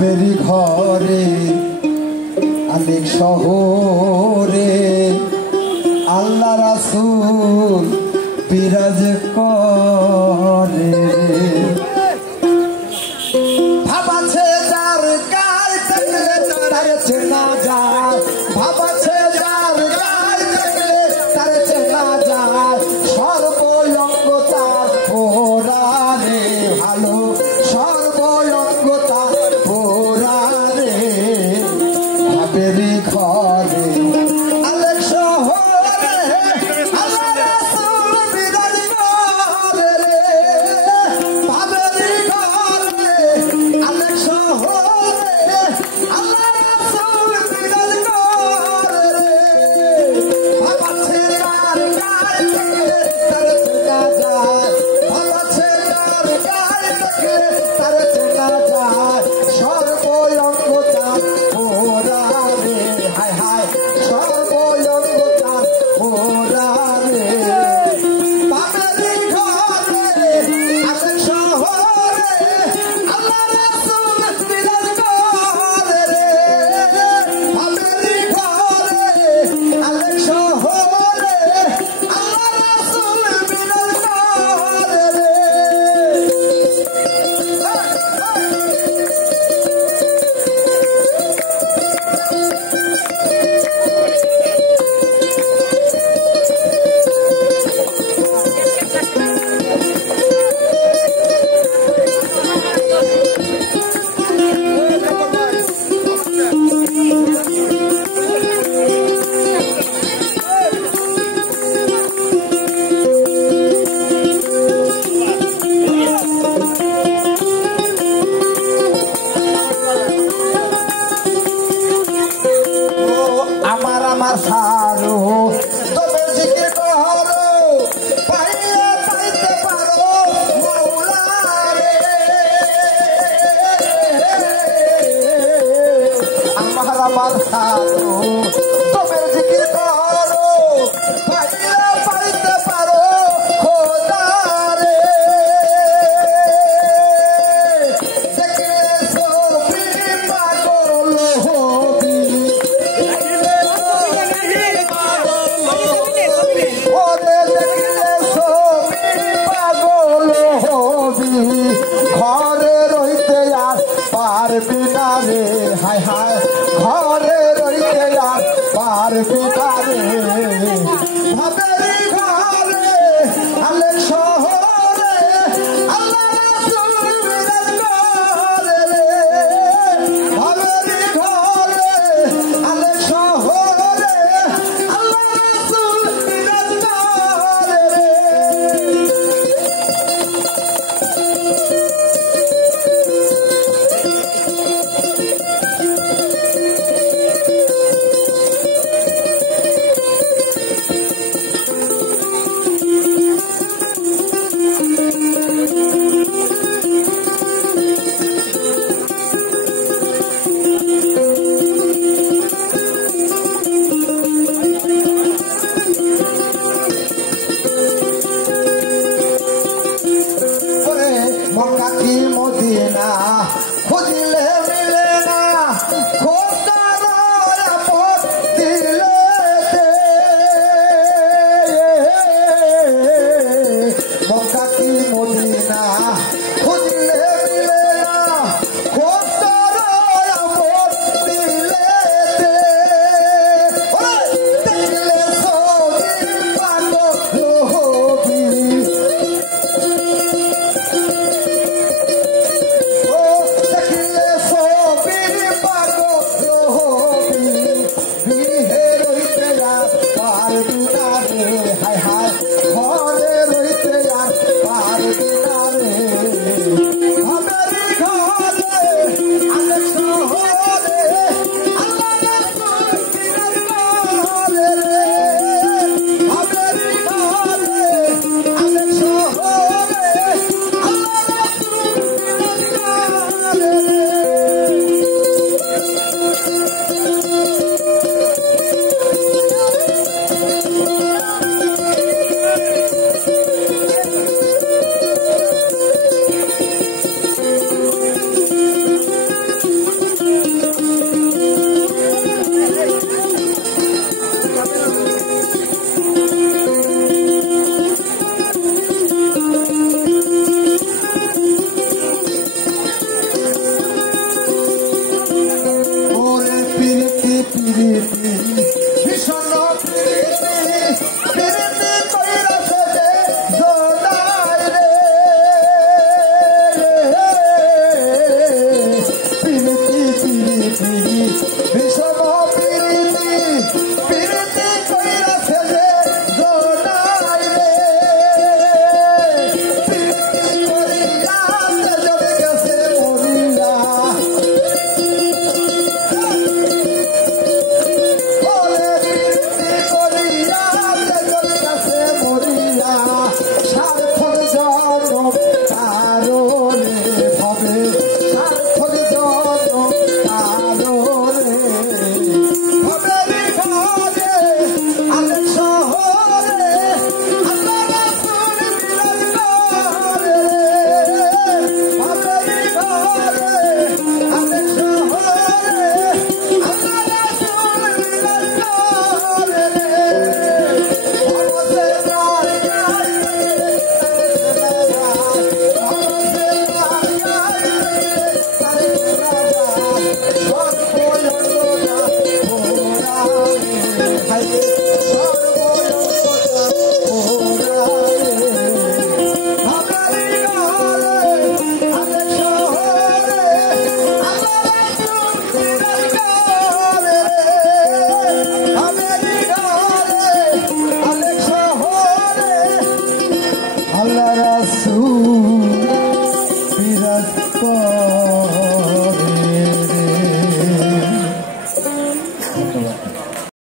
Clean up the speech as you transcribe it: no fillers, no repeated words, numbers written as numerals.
ভাবেরি ঘরে আলেক শহরে আল্লাহ রাসূল বিরাজ করে। ভাবাছে যার গায়ে থাকলে তার চেনা যায়, ভাবাছে যার গায়ে থাকলে তার চেনা যায়, সর্বঙ্গ তার পোড়ারে ভালো, সর্বঙ্গ তার পোড়ারে ভাবেরি ঘরে আলেক শহরে আল্লাহ রাসূল বিরাজ করে রে। ভাবেরি ঘরে আলেক শহরে আল্লাহ রাসূল বিরাজ করে রে। ভাবাছে তার গায়ে থাকলে তার চেনা যায়, ভাবাছে তার গায়ে থাকলে তার চেনা যায়, সর্বঙ্গ তার পোড়ারে হায় হায়, সর্বঙ্গ তার পোড়ারে ভাবেরি ঘরে আলেক শহরে আল্লাহ রাসূল বিরাজ করে রে। ভাবেরি ঘরে আলেক শহরে আল্লাহ রাসূল বিরাজ করে রে। আমার আমার সারো তবে জিকির করো, পাইলে পাইতে পারো মওলারে। আমার আমার সারো তবে জিকির করো, পাইলে পাইতে পারো খোদারে। দেখলে ছবি পাগল হবি, ওরে দেখলে ছবি পাগল হবি,